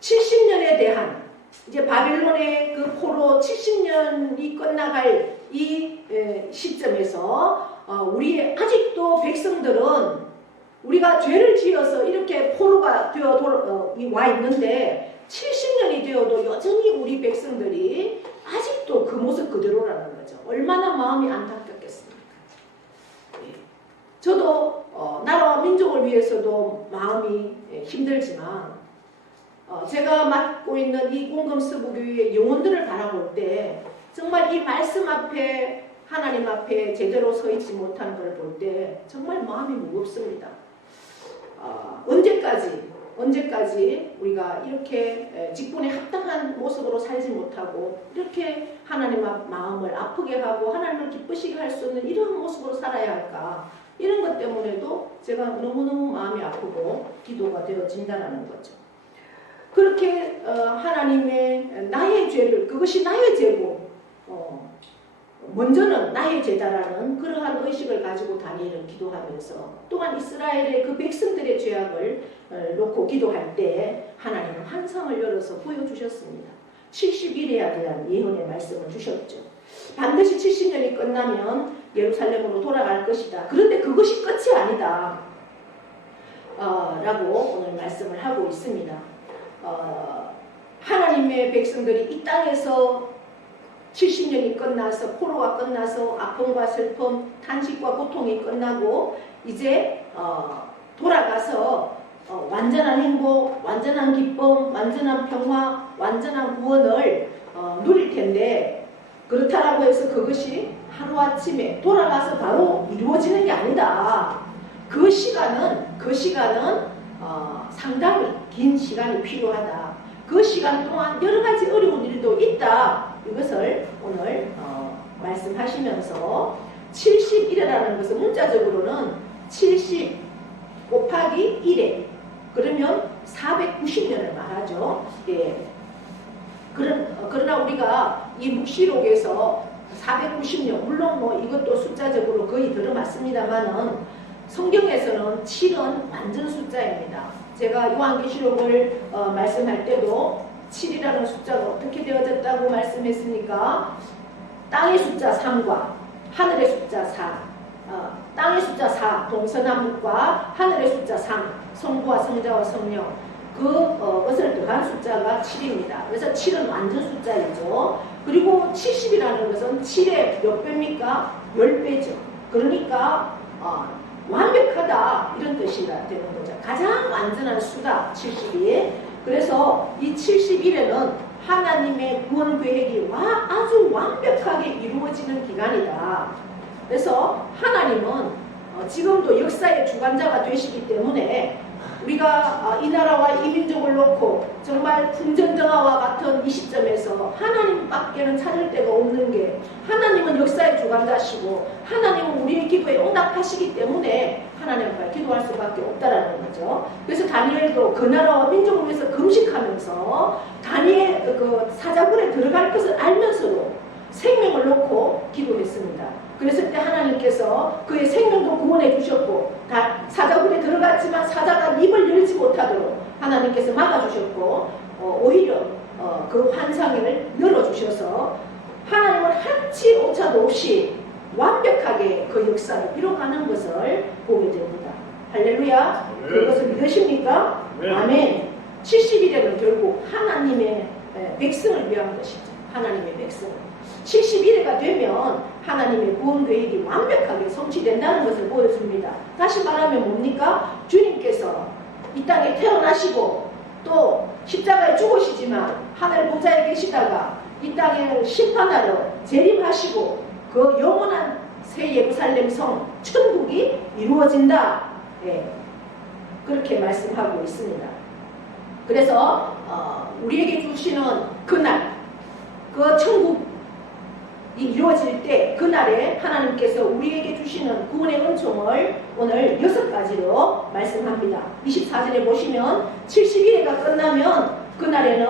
70년에 대한 이제 바벨론의 그 포로 70년이 끝나갈 이 시점에서 우리의 아직도 백성들은 우리가 죄를 지어서 이렇게 포로가 되어 와 있는데 70년이 되어도 여전히 우리 백성들이 아직도 그 모습 그대로라는 거죠. 얼마나 마음이 안타깝겠습니까? 저도 나라와 민족을 위해서도 마음이 힘들지만 제가 맡고 있는 이 공금수부교회의 영혼들을 바라볼 때 정말 이 말씀 앞에 하나님 앞에 제대로 서 있지 못하는 걸 볼 때 정말 마음이 무겁습니다. 언제까지 언제까지 우리가 이렇게 직분에 합당한 모습으로 살지 못하고 이렇게 하나님의 마음을 아프게 하고 하나님을 기쁘시게 할 수 있는 이러한 모습으로 살아야 할까? 이런 것 때문에도 제가 너무너무 마음이 아프고 기도가 되어진다는 거죠. 그렇게 하나님의 나의 죄를, 그것이 나의 죄고 먼저는 나의 죄다라는 그러한 의식을 가지고 다니엘은 기도하면서, 또한 이스라엘의 그 백성들의 죄악을 놓고 기도할 때 하나님은 환상을 열어서 보여주셨습니다. 70일에 대한 예언의 말씀을 주셨죠. 반드시 70년이 끝나면 예루살렘으로 돌아갈 것이다. 그런데 그것이 끝이 아니다 라고 오늘 말씀을 하고 있습니다. 하나님의 백성들이 이 땅에서 70년이 끝나서, 포로가 끝나서 아픔과 슬픔, 탄식과 고통이 끝나고 이제 돌아가서 완전한 행복, 완전한 기쁨, 완전한 평화, 완전한 구원을 누릴 텐데, 그렇다라고 해서 그것이 하루아침에 돌아가서 바로 이루어지는 게 아니다. 그 시간은 상당히 긴 시간이 필요하다. 그 시간 동안 여러 가지 어려운 일도 있다. 이것을 오늘 말씀하시면서 70일이라는 것은 문자적으로는 70 곱하기 1에 그러면 490년을 말하죠. 예. 그러나 우리가 이 묵시록에서 490년, 물론 뭐 이것도 숫자적으로 거의 들어맞습니다만은 성경에서는 7은 완전 숫자입니다. 제가 요한계시록을 말씀할 때도 7이라는 숫자가 어떻게 되어졌다고 말씀했습니까? 땅의 숫자 3과 하늘의 숫자 4, 땅의 숫자 4, 동서남북과 하늘의 숫자 3, 성부와 성자와 성령, 그것을 더한 숫자가 7입니다. 그래서 7은 완전 숫자이죠. 그리고 70이라는 것은 7의 몇 배입니까? 10배죠. 그러니까 완벽하다 이런 뜻이가 되는 거죠. 가장 완전한 수다 70이. 그래서 이 70일에는 하나님의 구원 계획이 아주 완벽하게 이루어지는 기간이다. 그래서 하나님은 지금도 역사의 주관자가 되시기 때문에 우리가 이 나라와 이 민족을 놓고 정말 풍전등화와 같은 이 시점에서 하나님밖에는 찾을 데가 없는 게, 하나님은 역사의 주관자시고 하나님은 우리의 기도에 응답하시기 때문에 하나님 앞에 기도할 수밖에 없다라는 거죠. 그래서 다니엘도 그 나라와 민족을 위해서 금식하면서 다니엘 그 사자굴에 들어갈 것을 알면서도 생명을 놓고 기도했습니다. 그랬을 때 하나님께서 그의 생명도 구원해 주셨고, 사자굴에 들어갔지만 사자가 입을 열지 못하도록 하나님께서 막아주셨고, 오히려 그 환상을 열어주셔서 하나님은 한치 오차도 없이 완벽하게 그 역사를 이뤄가는 것을 보게 됩니다. 할렐루야. 그것을 믿으십니까? 아멘. 70일에는 결국 하나님의 백성을 위한 것이죠. 하나님의 백성을. 70일에가 되면 하나님의 구원 계획이 완벽하게 성취된다는 것을 보여줍니다. 다시 말하면 뭡니까? 주님께서 이 땅에 태어나시고 또 십자가에 죽으시지만 하늘 보좌에 계시다가 이 땅에 심판하러 재림하시고 그 영원한 새 예루살렘 성 천국이 이루어진다. 예, 그렇게 말씀하고 있습니다. 그래서 우리에게 주시는 그날, 그 천국이 이루어질 때 그날에 하나님께서 우리에게 주시는 구원의 은총을 오늘 6가지로 말씀합니다. 24절에 보시면 70일에가 끝나면 그날에는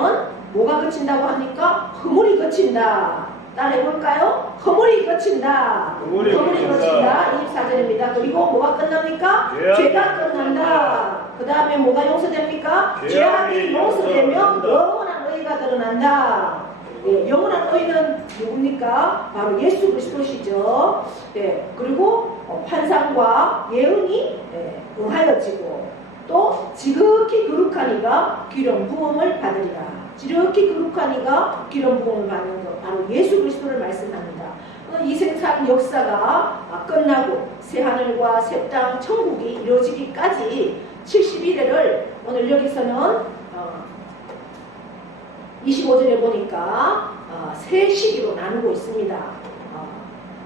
뭐가 그친다고 하니까 허물이 그친다. 따라해볼까요? 허물이 그친다. 허물이 그친다. 24절입니다. 그리고 뭐가 끝납니까? 죄가 끝난다. 그 다음에 뭐가 용서됩니까? 죄악이 용서되면 영원한 의가 드러난다. 예, 영원한 의는 누굽니까? 바로 예수 그리스도시죠. 예, 그리고 환상과 예언이 응하여지고, 또 지극히 거룩한 이가 기름 부음을 받으리라. 지극히 거룩한 이가 기름 부음을 받는 것, 바로 예수 그리스도를 말씀합니다. 이 세상 역사가 끝나고 새하늘과 새 땅 천국이 이루어지기까지 70일을 오늘 여기서는 25절에 보니까 세 시기로 나누고 있습니다.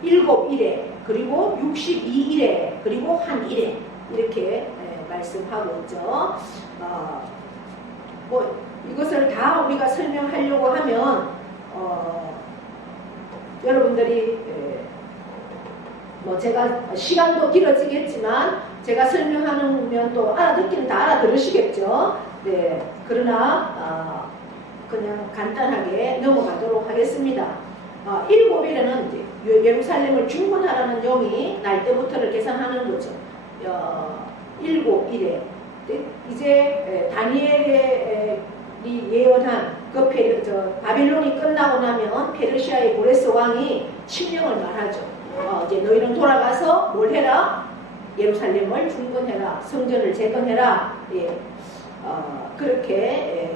7일에, 그리고 62일에, 그리고 한 일에, 이렇게 말씀하고 있죠. 뭐 이것을 다 우리가 설명하려고 하면 여러분들이 뭐 제가 시간도 길어지겠지만 제가 설명하면 또 알아듣기는 다 알아들으시겠죠. 네, 그러나 그냥 간단하게 넘어가도록 하겠습니다. 7일에는 예루살렘을 중건하라는 영이 날 때부터를 계산하는 거죠. 7일에 이제 다니엘이 예언한 그 바빌론이 끝나고 나면 페르시아의 고레스 왕이 칙령을 말하죠. 이제 너희는 돌아가서 뭘 해라? 예루살렘을 중건해라, 성전을 재건해라. 예, 그렇게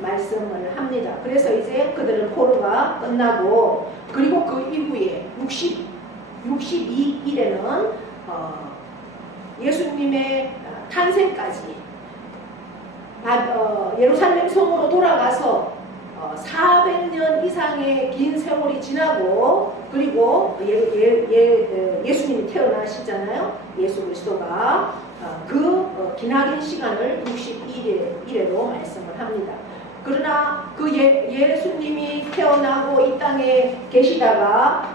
말씀을 합니다. 그래서 이제 그들은 포로가 끝나고, 그리고 그 이후에 62일에는 예수님의 탄생까지 예루살렘 성으로 돌아가서 400년 이상의 긴 세월이 지나고, 그리고 예수님이 태어나시잖아요. 예수 그리스도가 그 기나긴 시간을 62일에도 말씀을 합니다. 그러나 그 예수님이 태어나고 이 땅에 계시다가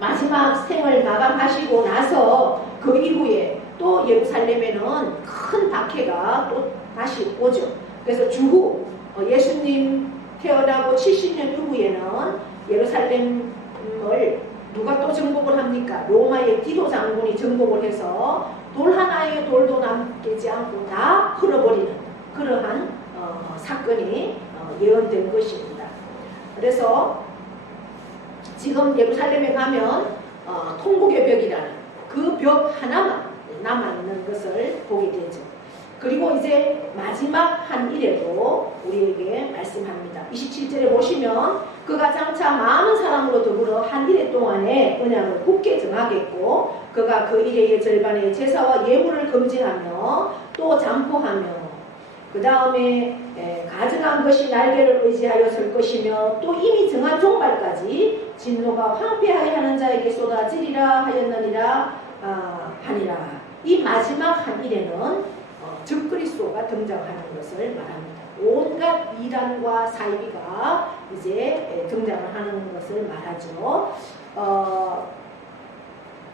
마지막 생을 마감하시고 나서 그 이후에 또 예루살렘에는 큰 박해가 또 다시 오죠. 그래서 주후 예수님 태어나고 70년 이후에는 예루살렘을 누가 또 정복을 합니까? 로마의 디도 장군이 정복을 해서 돌 하나의 돌도 남기지 않고 다 흘러버리는 그러한 사건이 예언된 것입니다. 그래서 지금 예루살렘에 가면 통곡의 벽이라는 그 벽 하나만 남아있는 것을 보게 되죠. 그리고 이제 마지막 한 일에도 우리에게 말씀합니다. 27절에 보시면 그가 장차 많은 사람으로 더불어 한 일해 동안에 언약을 굳게 정하겠고, 그가 그 일의 절반의 제사와 예물을 금지하며 또 잠포하며 그 다음에 가증한 것이 날개를 의지하여 설 것이며 또 이미 정한 종말까지 진노가 황폐하게 하는 자에게 쏟아지리라 하였느니라 하니라. 이 마지막 한 일에는 적그리스도가 등장하는 것을 말합니다. 온갖 이단과 사이비가 이제 등장을 하는 것을 말하죠.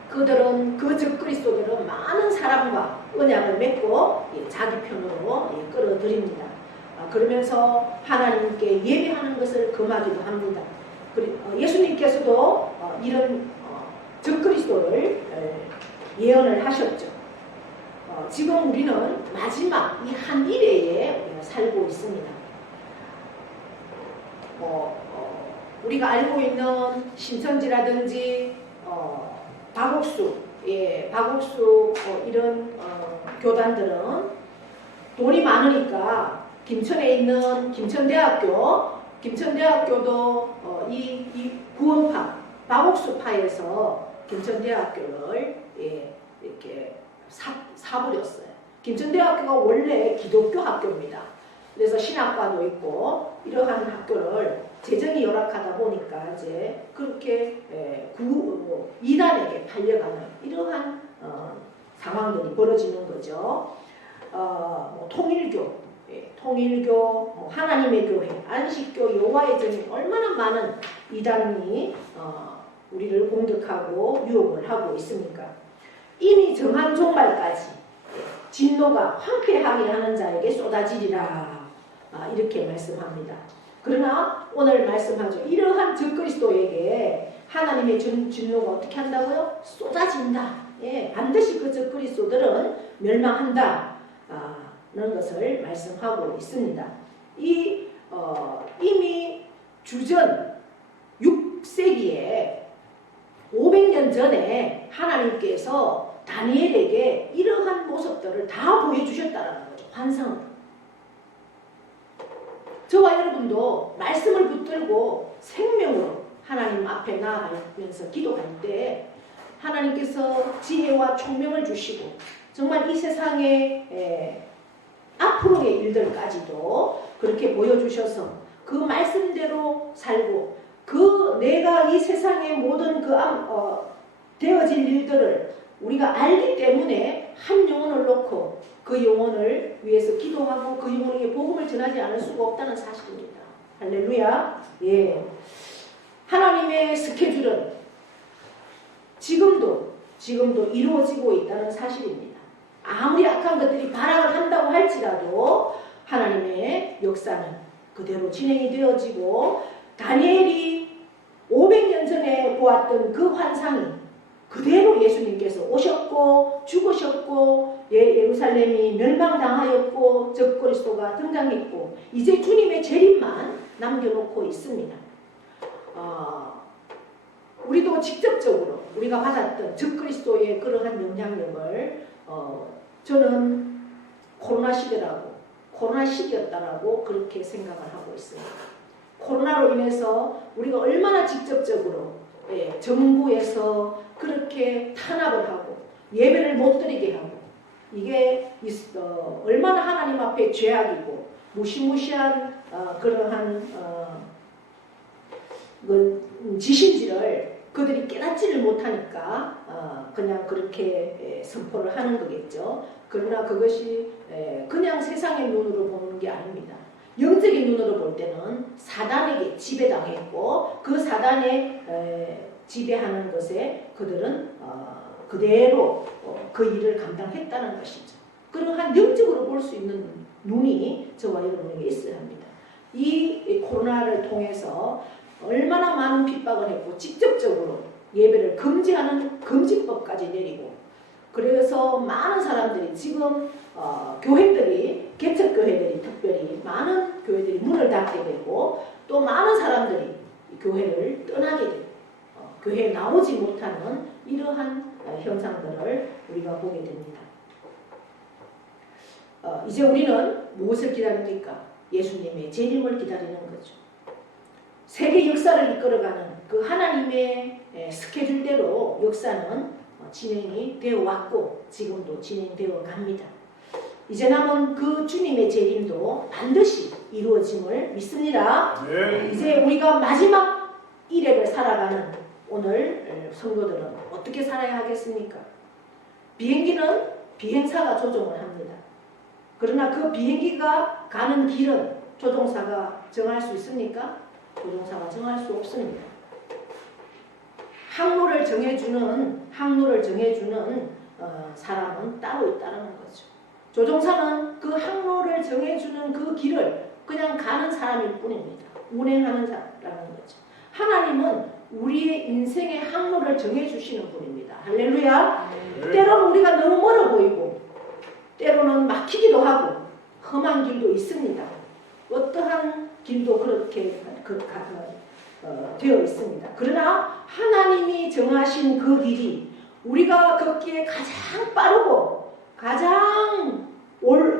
그들은 그 적그리스도들은 많은 사람과 언약을 맺고 자기 편으로 끌어들입니다. 그러면서 하나님께 예배하는 것을 금하기도 합니다. 예수님께서도 이런 적그리스도를 예언을 하셨죠. 지금 우리는 마지막 이 한 일회에 살고 있습니다. 우리가 알고 있는 신천지라든지 박옥수, 이런 교단들은 돈이 많으니까 김천에 있는 김천대학교도 이 구원파, 박옥수파에서 김천대학교를 이렇게 사버렸어요. 김천대학교가 원래 기독교 학교입니다. 그래서 신학과도 있고 이러한 학교를 재정이 열악하다 보니까 이제 그렇게 이단에게 팔려가는 이러한 상황들이 벌어지는 거죠. 통일교, 하나님의 교회, 안식교, 여호와의 증인, 얼마나 많은 이단이 우리를 공격하고 유혹을 하고 있습니까? 이미 정한 종말까지 진노가 황폐하게 하는 자에게 쏟아지리라, 이렇게 말씀합니다. 그러나 오늘 말씀하죠. 이러한 적그리스도에게 하나님의 진노가 어떻게 한다고요? 쏟아진다. 반드시 그 적그리스도들은 멸망한다 는 것을 말씀하고 있습니다. 이미 주전 6세기에 500년 전에 하나님께서 다니엘에게 이러한 모습들을 다 보여주셨다는 거죠. 환상을. 저와 여러분도 말씀을 붙들고 생명으로 하나님 앞에 나아가면서 기도할 때 하나님께서 지혜와 총명을 주시고 정말 이 세상의 앞으로의 일들까지도 그렇게 보여주셔서 그 말씀대로 살고 내가 이 세상의 모든 되어질 일들을 우리가 알기 때문에 한 영혼을 놓고 그 영혼을 위해서 기도하고 그 영혼에게 복음을 전하지 않을 수가 없다는 사실입니다. 할렐루야. 예. 하나님의 스케줄은 지금도 이루어지고 있다는 사실입니다. 아무리 악한 것들이 발악을 한다고 할지라도 하나님의 역사는 그대로 진행이 되어지고 다니엘이 500년 전에 보았던 그 환상이 그대로 예수님께서 오셨고 죽으셨고 예루살렘이 멸망당하였고 적그리스도가 등장했고 이제 주님의 재림만 남겨놓고 있습니다. 우리도 직접적으로 우리가 받았던 적그리스도의 그러한 영향력을 저는 코로나 시기였다라고 그렇게 생각을 하고 있습니다. 코로나로 인해서 우리가 얼마나 직접적으로 정부에서 그렇게 탄압을 하고 예배를 못 드리게 하고 이게 얼마나 하나님 앞에 죄악이고 무시무시한 그러한 지신지를 그들이 깨닫지를 못하니까 그냥 그렇게 선포를 하는 거겠죠. 그러나 그것이 그냥 세상의 눈으로 보는 게 아닙니다. 영적인 눈으로 볼 때는 사단에게 지배당했고 그 사단에 지배하는 것에 그들은 그대로 그 일을 감당했다는 것이죠. 그러한 영적으로 볼 수 있는 눈이 저와 여러분에게 있어야 합니다. 이 코로나를 통해서 얼마나 많은 핍박을 했고 직접적으로 예배를 금지하는 금지법까지 내리고 그래서 많은 사람들이 지금 교회들이 개척교회들이 특별히 많은 교회들이 문을 닫게 되고 또 많은 사람들이 교회를 떠나게 되고 교회에 나오지 못하는 이러한 현상들을 우리가 보게 됩니다. 이제 우리는 무엇을 기다립니까? 예수님의 재림을 기다리는 거죠. 세계 역사를 이끌어가는 그 하나님의 스케줄대로 역사는 진행이 되어 왔고 지금도 진행되어 갑니다. 이제 남은 그 주님의 재림도 반드시 이루어짐을 믿습니다. 네. 이제 우리가 마지막 이래를 살아가는 오늘 성도들은 어떻게 살아야 하겠습니까? 비행기는 비행사가 조종을 합니다. 그러나 그 비행기가 가는 길은 조종사가 정할 수 있습니까? 조종사가 정할 수 없습니다. 항로를 정해주는 사람은 따로 있다는 거죠. 조종사는 그 항로를 정해주는 그 길을 그냥 가는 사람일 뿐입니다. 운행하는 사람이라는 거죠. 하나님은 우리의 인생의 항로를 정해주시는 분입니다. 할렐루야. 때로는 우리가 너무 멀어 보이고 때로는 막히기도 하고 험한 길도 있습니다. 어떠한 길도 그렇게 되어 있습니다. 그러나 하나님이 정하신 그 길이 우리가 걷기에 가장 빠르고 가장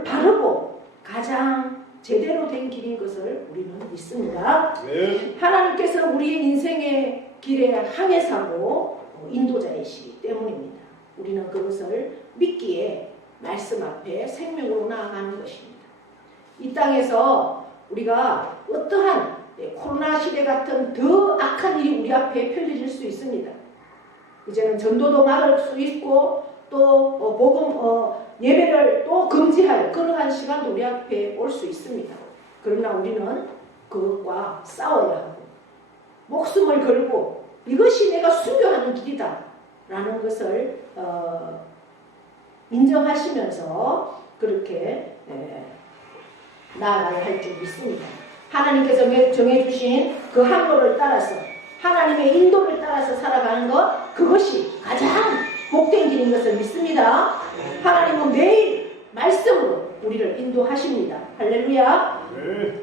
바르고 가장 제대로 된 길인 것을 우리는 믿습니다. 네. 하나님께서 우리의 인생의 길에 항해사고 인도자이시기 때문입니다. 우리는 그것을 믿기에 말씀 앞에 생명으로 나아가는 것입니다. 이 땅에서 우리가 어떠한 코로나 시대 같은 더 악한 일이 우리 앞에 펼쳐질 수 있습니다. 이제는 전도도 막을 수 있고 또 복음 예배를 또 금지할 그러한 시간도 우리 앞에 올 수 있습니다. 그러나 우리는 그것과 싸워야 하고 목숨을 걸고 이것이 내가 순교하는 길이다 라는 것을 인정하시면서 그렇게 나아가야 할 줄 믿습니다. 하나님께서 정해주신 그 항로를 따라서 하나님의 인도를 따라서 살아가는 것 그것이 가장 복된 길인 것을 믿습니다. 하나님은 매일 말씀으로 우리를 인도하십니다. 할렐루야.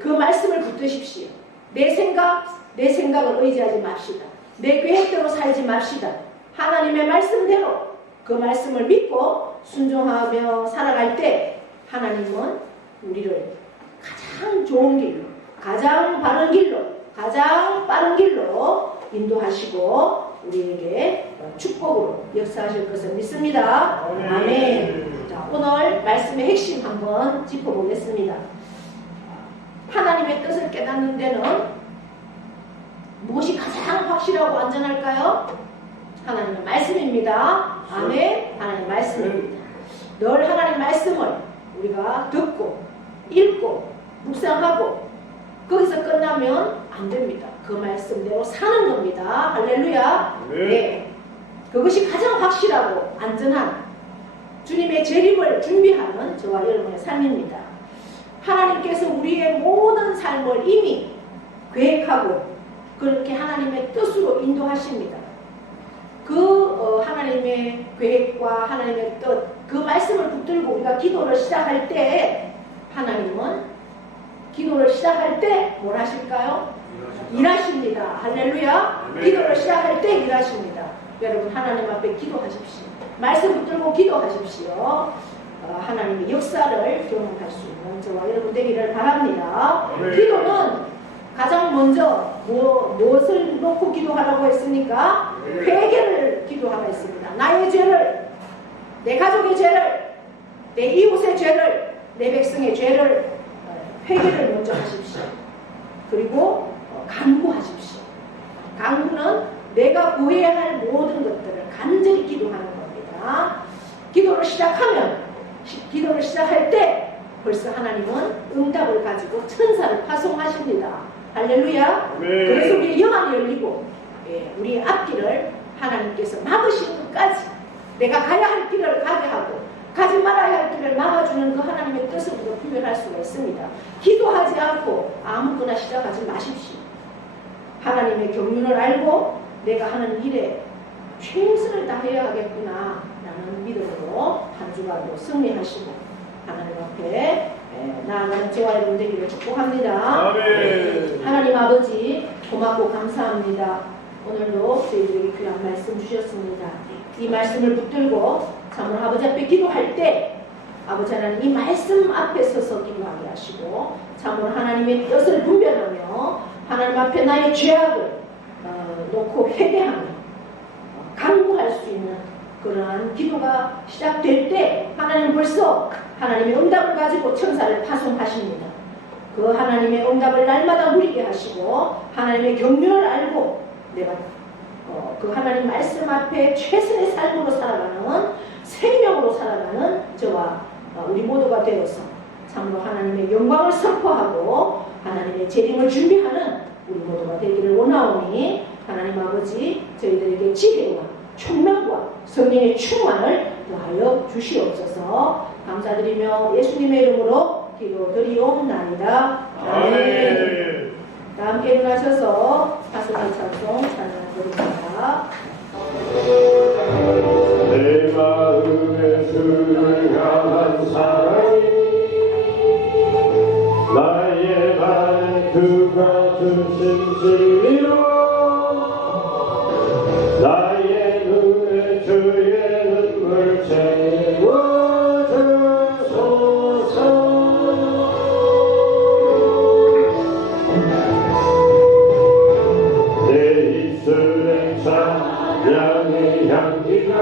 그 말씀을 붙드십시오. 내 생각을 의지하지 맙시다. 내 계획대로 살지 맙시다. 하나님의 말씀대로 그 말씀을 믿고 순종하며 살아갈 때 하나님은 우리를 가장 좋은 길로 가장 바른 길로 가장 빠른 길로 인도하시고 우리에게 축복으로 역사하실 것을 믿습니다. 아멘. 자, 오늘 말씀의 핵심 한번 짚어보겠습니다. 하나님의 뜻을 깨닫는 데는 무엇이 가장 확실하고 안전할까요? 하나님의 말씀입니다. 아멘. 하나님의 말씀입니다. 늘 하나님 말씀을 우리가 듣고 읽고 묵상하고 거기서 끝나면 안 됩니다. 그 말씀대로 사는 겁니다. 할렐루야. 네. 그것이 가장 확실하고 안전한 주님의 재림을 준비하는 저와 여러분의 삶입니다. 하나님께서 우리의 모든 삶을 이미 계획하고 그렇게 하나님의 뜻으로 인도하십니다. 하나님의 계획과 하나님의 뜻, 그 말씀을 붙들고 우리가 기도를 시작할 때 하나님은 기도를 시작할 때 뭘 하실까요? 일하십니다. 할렐루야. 기도를 시작할 때 일하십니다. 여러분 하나님 앞에 기도하십시오. 말씀 붙들고 기도하십시오. 하나님의 역사를 경험할 수 있는 저와 여러분 되기를 바랍니다. 기도는 가장 먼저 무엇을 놓고 기도하라고 했습니까? 회개를 기도하라 했습니다. 나의 죄를, 내 가족의 죄를, 내 이웃의 죄를, 내 백성의 죄를 회개를 먼저 하십시오. 그리고 간구하십시오. 간구는 내가 구해야 할 모든 것들을 간절히 기도하는 겁니다. 기도를 시작할 때 벌써 하나님은 응답을 가지고 천사를 파송하십니다. 할렐루야. 그래서 우리의 영안이 열리고 우리의 앞길을 하나님께서 막으신 끝까지 내가 가야 할 길을 가게 하고 가지 말아야 할 길을 막아주는 그 하나님의 뜻을 우리가 분별할 수가 있습니다. 기도하지 않고 아무거나 시작하지 마십시오. 하나님의 경륜을 알고 내가 하는 일에 최선을 다해야 하겠구나 라는 믿음으로 한 주간도 승리하시고 하나님 앞에 나아가는 저와 여러분 되기를 축복합니다. 아멘. 하나님 아버지 고맙고 감사합니다. 오늘도 저희들에게 귀한 말씀 주셨습니다. 이 말씀을 붙들고 참으로 아버지 앞에 기도할 때 아버지 하나님 이 말씀 앞에 서서 기도하게 하시고 참으로 하나님의 뜻을 분별하며 하나님 앞에 나의 죄악을 놓고 회개하며 간구할 수 있는 그러한 기도가 시작될 때 하나님 벌써 하나님의 응답을 가지고 천사를 파송하십니다. 그 하나님의 응답을 날마다 누리게 하시고 하나님의 경륜을 알고 내가 그 하나님 말씀 앞에 최선의 삶으로 살아가는 생명으로 살아가는 저와 우리 모두가 되어서 참으로 하나님의 영광을 선포하고 하나님의 재림을 준비하는 우리 모두가 되기를 원하오니 하나님 아버지 저희들에게 지혜와 총명과 성령의 충만을 더하여 주시옵소서. 감사드리며 예수님의 이름으로 기도드리옵나이다. 아멘. 다 함께 일어나셔서 다소간 찬송 찬양드립니다. 내 마음에 주를 향한 사랑이 나의 발 그가 주신 진리로 나의 눈에 주의 눈물 채워주소서. 내 입술에 찬양의 향기가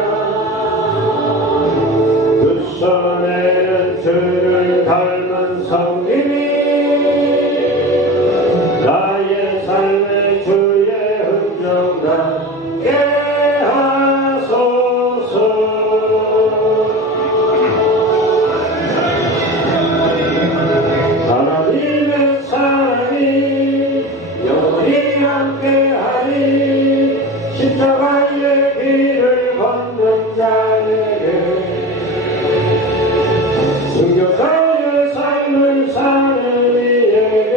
그 손에는 주를 닮은 성님이 나의 삶의 주의 흔적 남게 하소서. 하나님의 사랑이 영원히 함께하리. 십자가의 길을 걷는 자에게 순교자의 삶을 사는 이에게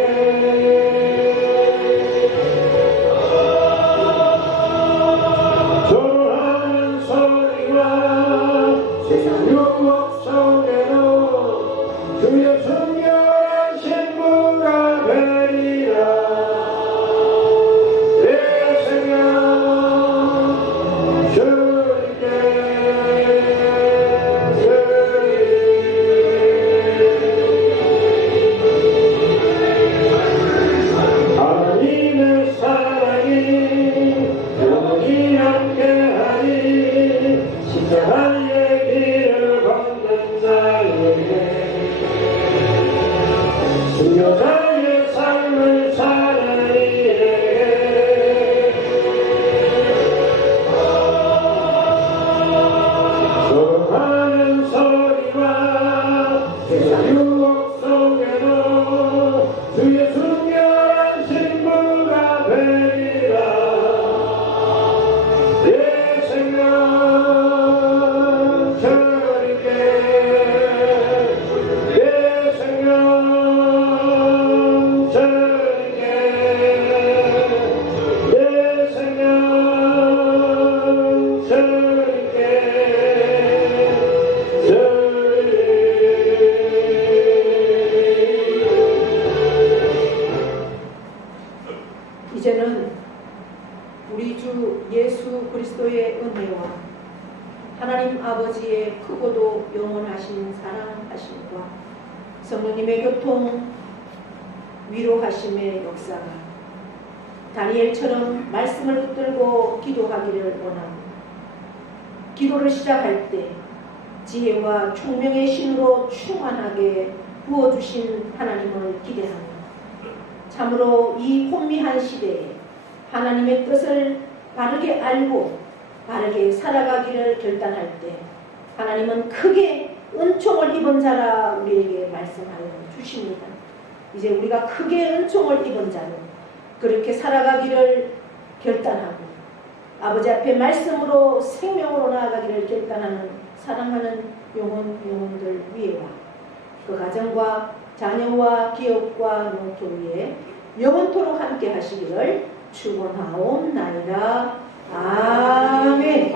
주 예수 그리스도의 은혜와 하나님 아버지의 크고도 영원하신 사랑하심과 성령님의 교통 위로하심의 역사가 다니엘처럼 말씀을 붙들고 기도하기를 원하고 기도를 시작할 때 지혜와 총명의 신으로 충만하게 부어주신 하나님을 기대하며 참으로 이 혼미한 시대에 하나님의 뜻을 바르게 알고 바르게 살아가기를 결단할 때 하나님은 크게 은총을 입은 자라 우리에게 말씀하여 주십니다. 이제 우리가 크게 은총을 입은 자로 그렇게 살아가기를 결단하고 아버지 앞에 말씀으로 생명으로 나아가기를 결단하는 사랑하는 영혼들 위에와 그 가정과 자녀와 기업과 농토 위에 영원토록 함께 하시기를 축원하옵나이다. 아멘.